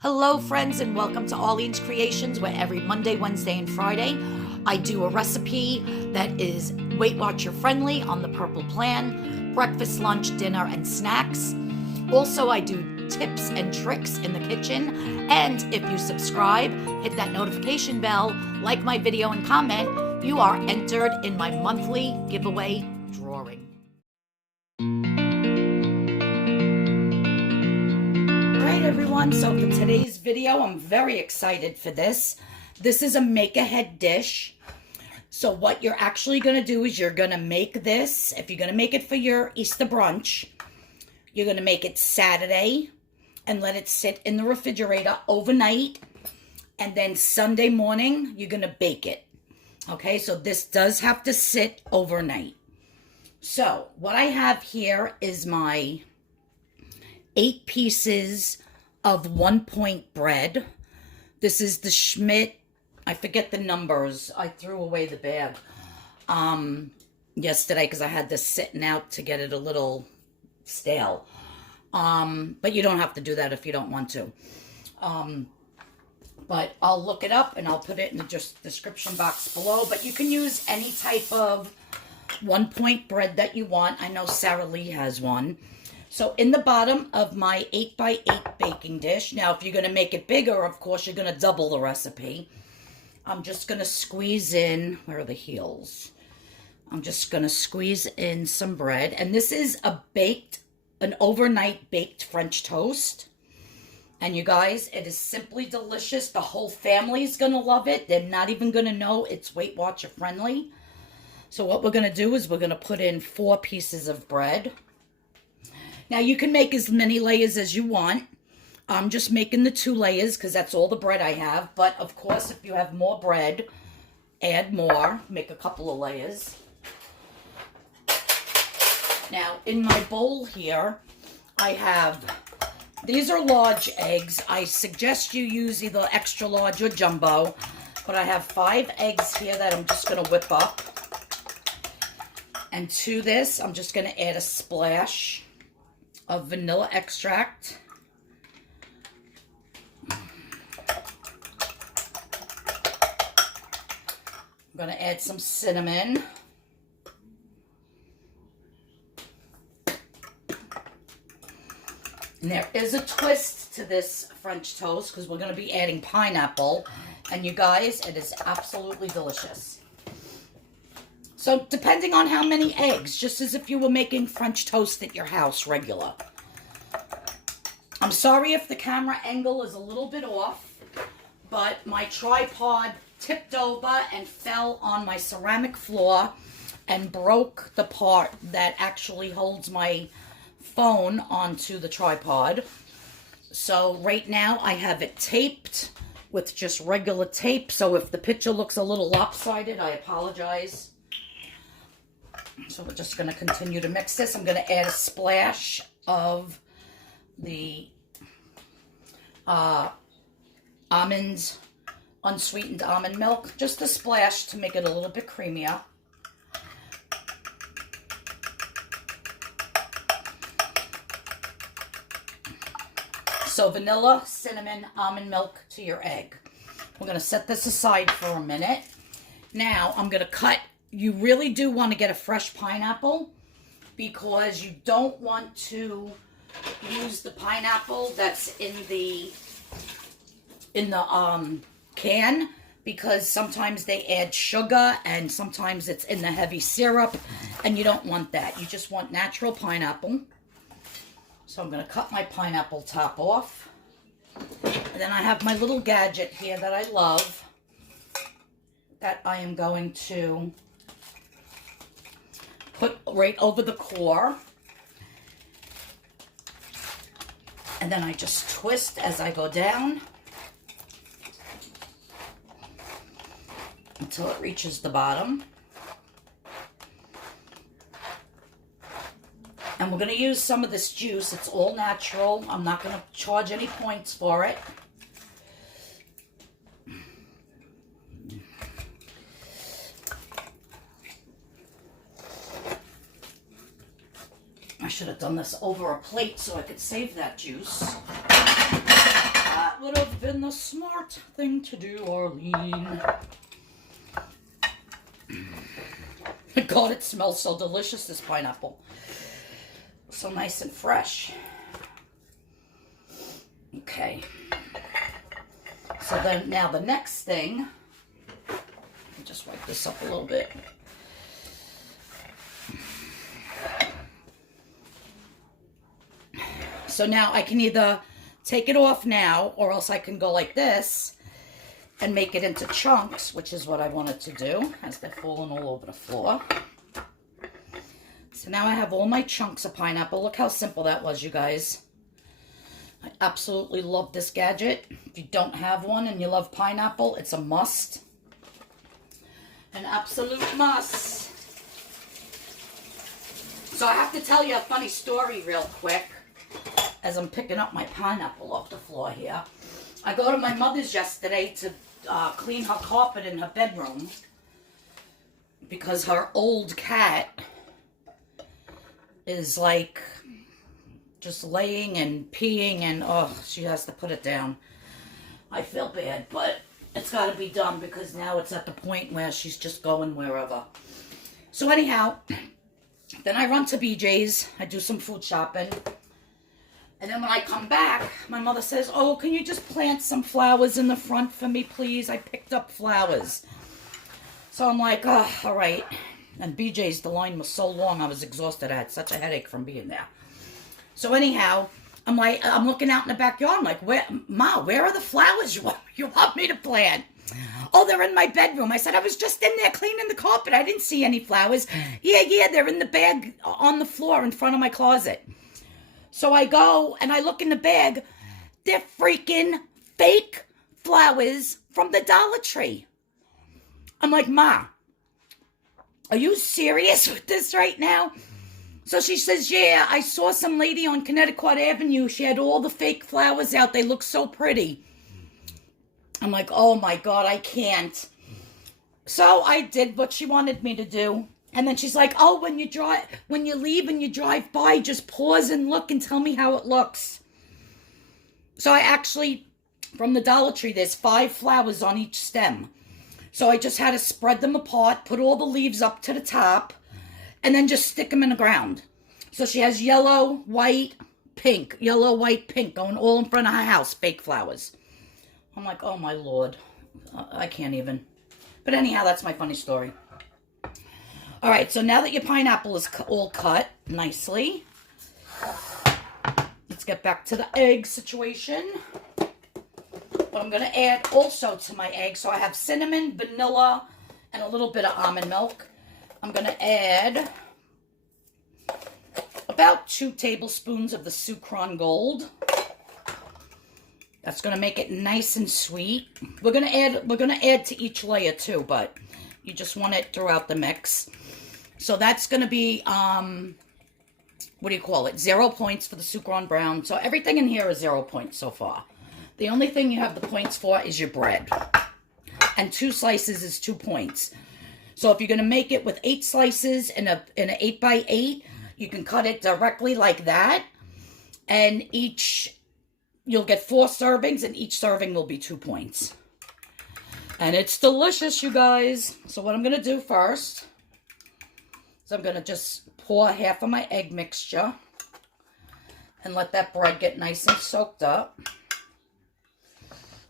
Hello friends and welcome to Arlene's Creations, where every Monday, Wednesday, and Friday I do a recipe that is Weight Watcher friendly on the Purple Plan, breakfast, lunch, dinner, and snacks. Also, I do tips and tricks in the kitchen, and if you subscribe, hit that notification bell, like my video, and comment, you are entered in my monthly giveaway drawing. Alright everyone, so for today's video, I'm very excited for this. This is a make-ahead dish. So what you're actually going to do is you're going to make this, if you're going to make it for your Easter brunch, you're going to make it Saturday and let it sit in the refrigerator overnight. And then Sunday morning, you're going to bake it. Okay, so this does have to sit overnight. So what I have here is my 8 pieces of 1-point bread. This is the Schmidt. I forget the numbers. I threw away the bag yesterday because I had this sitting out to get it a little stale. But you don't have to do that if you don't want to. But I'll look it up and I'll put it in the description box below. But you can use any type of 1-point bread that you want. I know Sarah Lee has one. So in the bottom of my 8x8 baking dish, now if you're going to make it bigger, of course, you're going to double the recipe. I'm just going to squeeze in, where are the heels? I'm just going to squeeze in some bread. And this is an overnight baked French toast. And you guys, it is simply delicious. The whole family is going to love it. They're not even going to know it's Weight Watcher friendly. So what we're going to do is we're going to put in 4 pieces of bread. Now, you can make as many layers as you want. I'm just making the 2 layers because that's all the bread I have. But, of course, if you have more bread, add more. Make a couple of layers. Now, in my bowl here, I have, these are large eggs. I suggest you use either extra large or jumbo. But I have 5 eggs here that I'm just going to whip up. And to this, I'm just going to add a splash of vanilla extract. I'm going to add some cinnamon. And there is a twist to this French toast because we're going to be adding pineapple. And you guys, it is absolutely delicious. So depending on how many eggs, just as if you were making French toast at your house regular. I'm sorry if the camera angle is a little bit off, but my tripod tipped over and fell on my ceramic floor and broke the part that actually holds my phone onto the tripod. So right now I have it taped with just regular tape. So if the picture looks a little lopsided, I apologize. So we're just going to continue to mix this. I'm going to add a splash of the unsweetened almond milk. Just a splash to make it a little bit creamier. So vanilla, cinnamon, almond milk to your egg. We're going to set this aside for a minute. Now I'm going to cut. You really do want to get a fresh pineapple because you don't want to use the pineapple that's in the can, because sometimes they add sugar and sometimes it's in the heavy syrup, and you don't want that. You just want natural pineapple. So I'm going to cut my pineapple top off. And then I have my little gadget here that I love that I am going to put right over the core. And then I just twist as I go down until it reaches the bottom. And we're going to use some of this juice. It's all natural. I'm not going to charge any points for it. I should have done this over a plate so I could save that juice. Would been the smart thing to do, Arlene. God, it smells so delicious, this pineapple. So nice and fresh. Okay. So then now the next thing, let me just wipe this up a little bit. So now I can either take it off now, or else I can go like this and make it into chunks, which is what I wanted to do, as they're falling all over the floor. So now I have all my chunks of pineapple. Look how simple that was, you guys. I absolutely love this gadget. If you don't have one and you love pineapple, it's a must. An absolute must. So I have to tell you a funny story real quick as I'm picking up my pineapple off the floor here. I go to my mother's yesterday to clean her carpet in her bedroom because her old cat is like just laying and peeing and oh, she has to put it down. I feel bad, but it's got to be done because now it's at the point where she's just going wherever. So anyhow, then I run to BJ's, I do some food shopping, and then when I come back, my mother says, oh, can you just plant some flowers in the front for me, please? I picked up flowers. So I'm like, oh, all right. And BJ's, the line was so long, I was exhausted. I had such a headache from being there. So anyhow, I'm looking out in the backyard. I'm like, Ma, where are the flowers you want me to plant? Oh, they're in my bedroom. I said, I was just in there cleaning the carpet. I didn't see any flowers. Yeah, they're in the bag on the floor in front of my closet. So I go and I look in the bag. They're freaking fake flowers from the Dollar Tree. I'm like, Ma, are you serious with this right now? So she says, yeah, I saw some lady on Connecticut Avenue. She had all the fake flowers out. They look so pretty. I'm like, oh my God, I can't. So I did what she wanted me to do. And then she's like, oh, when you leave and you drive by, just pause and look and tell me how it looks. So I actually, from the Dollar Tree, there's 5 flowers on each stem. So I just had to spread them apart, put all the leaves up to the top, and then just stick them in the ground. So she has yellow, white, pink, yellow, white, pink going all in front of her house, fake flowers. I'm like, oh my Lord, I can't even. But anyhow, that's my funny story. All right, so now that your pineapple is all cut nicely, let's get back to the egg situation. What I'm going to add also to my egg, so I have cinnamon, vanilla, and a little bit of almond milk. I'm going to add about 2 tablespoons of the Sukrin Gold. That's going to make it nice and sweet. We're going to add to each layer too, but you just want it throughout the mix. So that's going to be, 0 points for the Sukrin Brown. So everything in here is 0 points so far. The only thing you have the points for is your bread. And 2 slices is 2 points. So if you're going to make it with 8 slices in an 8x8, you can cut it directly like that. And you'll get 4 servings, and each serving will be 2 points. And it's delicious, you guys. So what I'm going to do first is I'm going to just pour half of my egg mixture and let that bread get nice and soaked up.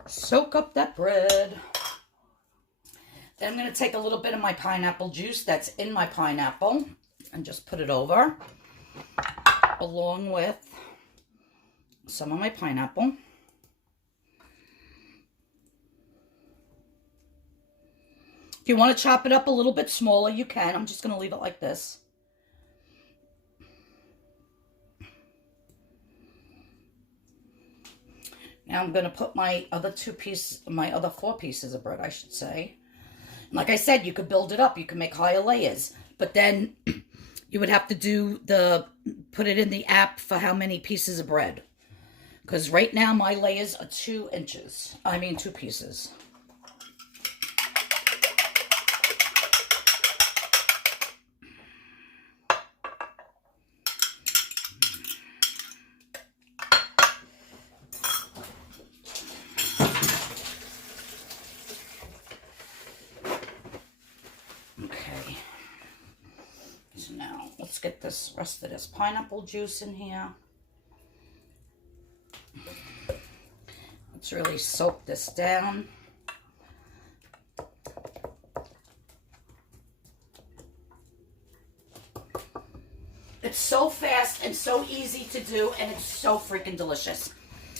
Soak up that bread. Then I'm going to take a little bit of my pineapple juice that's in my pineapple and just put it over along with some of my pineapple. If you want to chop it up a little bit smaller, you can. I'm just going to leave it like this. Now I'm going to put my other 4 pieces of bread, I should say. Like I said, you could build it up. You can make higher layers. But then you would have to put it in the app for how many pieces of bread. Because right now my layers are 2 pieces. let's get this rest of this pineapple juice in here. Let's really soak this down. It's so fast and so easy to do, and it's so freaking delicious.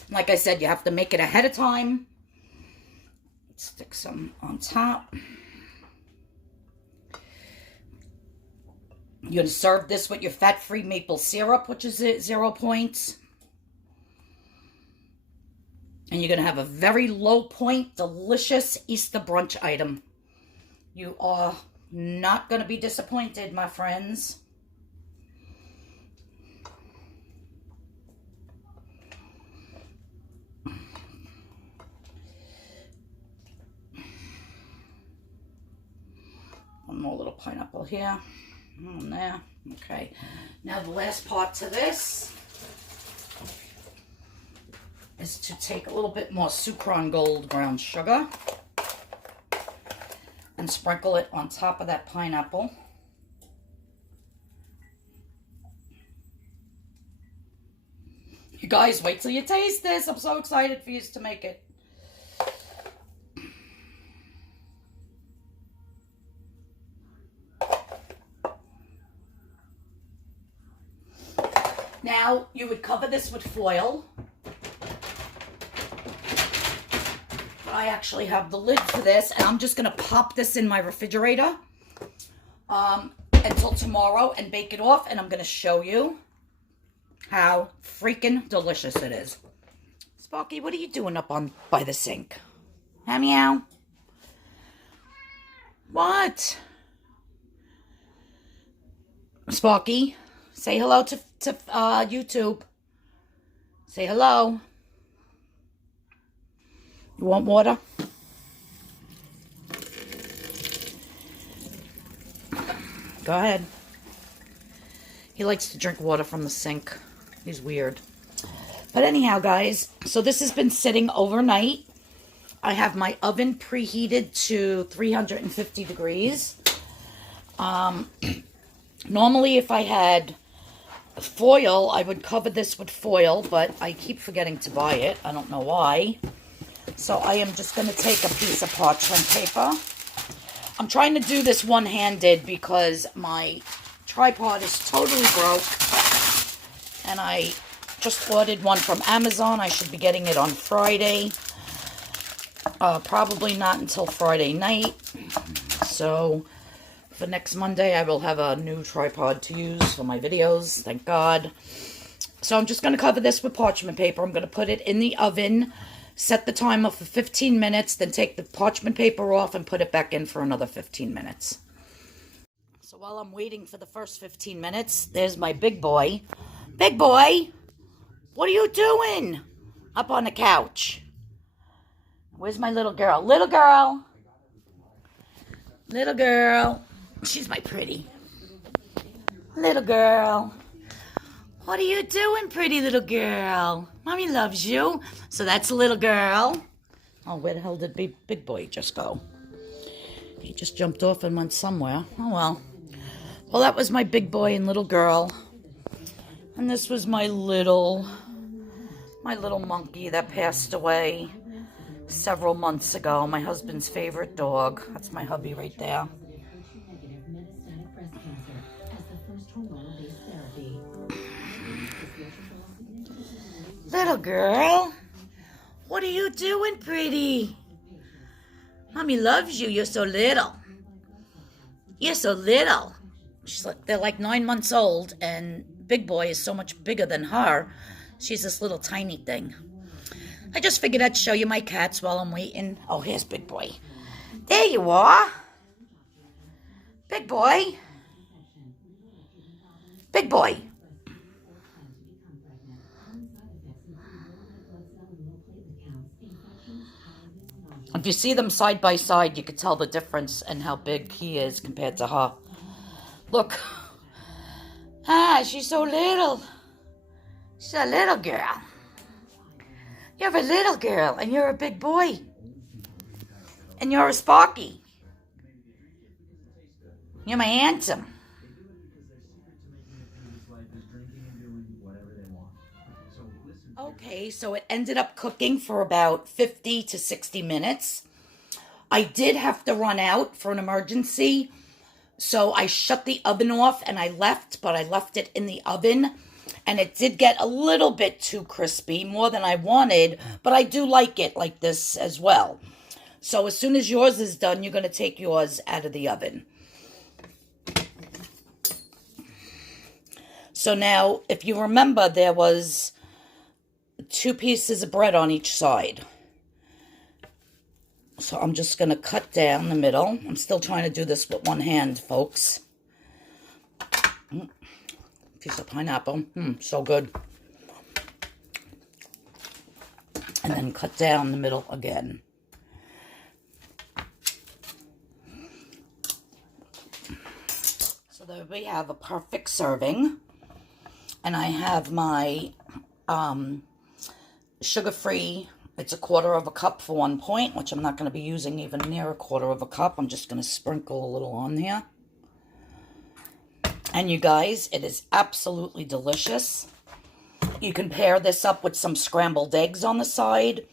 Like I said, you have to make it ahead of time. Let's stick some on top. You're going to serve this with your fat-free maple syrup, which is at 0 points. And you're going to have a very low point, delicious Easter brunch item. You are not going to be disappointed, my friends. One more little pineapple here. On there. Okay. Now the last part to this is to take a little bit more Sukrin gold brown sugar and sprinkle it on top of that pineapple. You guys, wait till you taste this. I'm so excited for you to make it. Now, you would cover this with foil. I actually have the lid for this, and I'm just going to pop this in my refrigerator until tomorrow and bake it off, and I'm going to show you how freaking delicious it is. Sparky, what are you doing up by the sink? Huh, meow? What? Sparky, say hello to YouTube. Say hello. You want water? Go ahead. He likes to drink water from the sink. He's weird. But anyhow, guys, so this has been sitting overnight. I have my oven preheated to 350 degrees. Normally, if I had foil, I would cover this with foil, but I keep forgetting to buy it. I don't know why. So I am just going to take a piece of parchment paper. I'm trying to do this one-handed because my tripod is totally broke. And I just ordered one from Amazon. I should be getting it on Friday. Probably not until Friday night. So for next Monday, I will have a new tripod to use for my videos. Thank God. So I'm just going to cover this with parchment paper. I'm going to put it in the oven. Set the timer for 15 minutes, then take the parchment paper off and put it back in for another 15 minutes. So while I'm waiting for the first 15 minutes, there's my big boy. Big boy, what are you doing up on the couch? Where's my little girl? Little girl. Little girl. She's my pretty. Little girl. What are you doing, pretty little girl? Mommy loves you. So that's a little girl. Oh, where the hell did big boy just go? He just jumped off and went somewhere. Oh, well. Well, that was my big boy and little girl. And this was my little monkey that passed away several months ago. My husband's favorite dog. That's my hubby right there. Little girl, what are you doing, pretty? Mommy loves you. You're so little. You're so little. They're like 9 months old, and Big Boy is so much bigger than her. She's this little tiny thing. I just figured I'd show you my cats while I'm waiting. Oh, here's Big Boy. There you are. Big Boy. Big Boy. If you see them side by side, you could tell the difference in how big he is compared to her. Look. Ah, she's so little. She's a little girl. You're a little girl, and you're a big boy. And you're a Sparky. You're my handsome. Okay, so it ended up cooking for about 50 to 60 minutes. I did have to run out for an emergency, so I shut the oven off and I left, but I left it in the oven. And it did get a little bit too crispy, more than I wanted, but I do like it like this as well. So as soon as yours is done, you're going to take yours out of the oven. So now, if you remember, there was 2 pieces of bread on each side. So I'm just going to cut down the middle. I'm still trying to do this with one hand, folks. Piece of pineapple. So good. And then cut down the middle again. So there we have a perfect serving. And I have my sugar-free, it's 1/4 cup for 1 point, which I'm not going to be using even near 1/4 cup. I'm just going to sprinkle a little on here. And you guys, it is absolutely delicious. You can pair this up with some scrambled eggs on the side,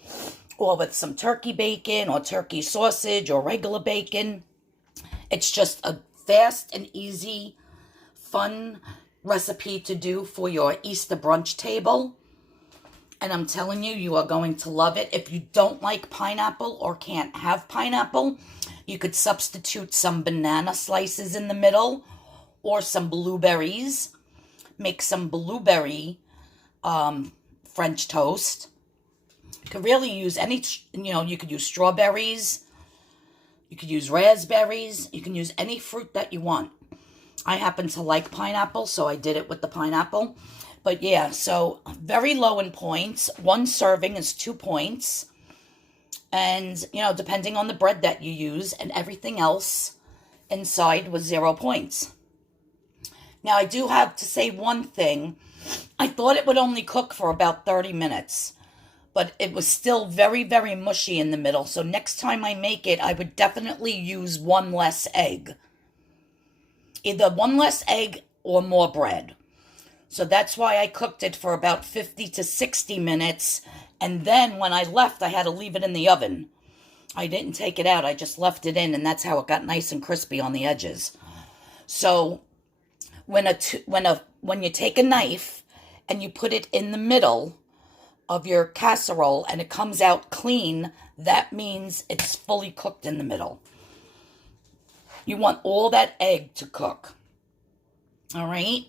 or with some turkey bacon, or turkey sausage, or regular bacon. It's just a fast and easy, fun recipe to do for your Easter brunch table. And I'm telling you, you are going to love it. If you don't like pineapple or can't have pineapple, you could substitute some banana slices in the middle, or some blueberries. Make some blueberry French toast. You could really use any, you could use strawberries. You could use raspberries. You can use any fruit that you want. I happen to like pineapple, so I did it with the pineapple. But yeah, so very low in points. 1 serving is 2 points. And, depending on the bread that you use, and everything else inside was 0 points. Now, I do have to say one thing. I thought it would only cook for about 30 minutes. But it was still very, very mushy in the middle. So next time I make it, I would definitely use 1 less egg. Either 1 less egg or more bread. So that's why I cooked it for about 50 to 60 minutes. And then when I left, I had to leave it in the oven. I didn't take it out. I just left it in, and that's how it got nice and crispy on the edges. So when you take a knife and you put it in the middle of your casserole and it comes out clean, that means it's fully cooked in the middle. You want all that egg to cook. All right?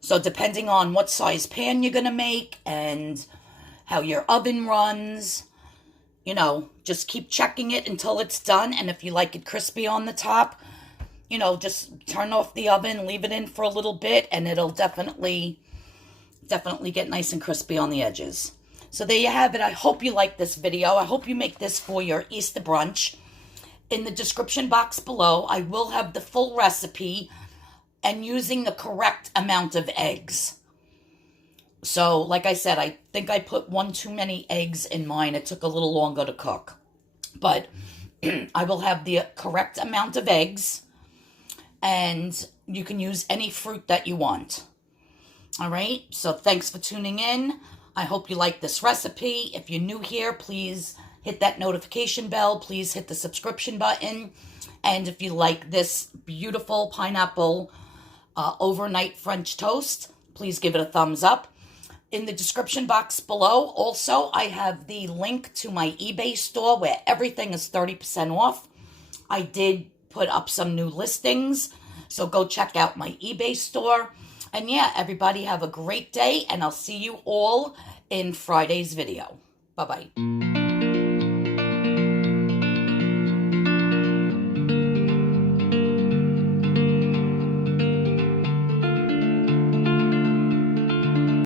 So depending on what size pan you're going to make and how your oven runs, just keep checking it until it's done. And if you like it crispy on the top, just turn off the oven, leave it in for a little bit, and it'll definitely get nice and crispy on the edges. So there you have it. I hope you like this video. I hope you make this for your Easter brunch. In the description box below, I will have the full recipe and using the correct amount of eggs. So, like I said, I think I put 1 too many eggs in mine. It took a little longer to cook. But I will have the correct amount of eggs, and you can use any fruit that you want. All right? So thanks for tuning in. I hope you like this recipe. If you're new here, please hit that notification bell. Please hit the subscription button. And if you like this beautiful pineapple overnight French toast, please give it a thumbs up. In the description box below, also, I have the link to my eBay store where everything is 30% off. I did put up some new listings, so go check out my eBay store. And yeah, everybody have a great day, and I'll see you all in Friday's video. Bye-bye.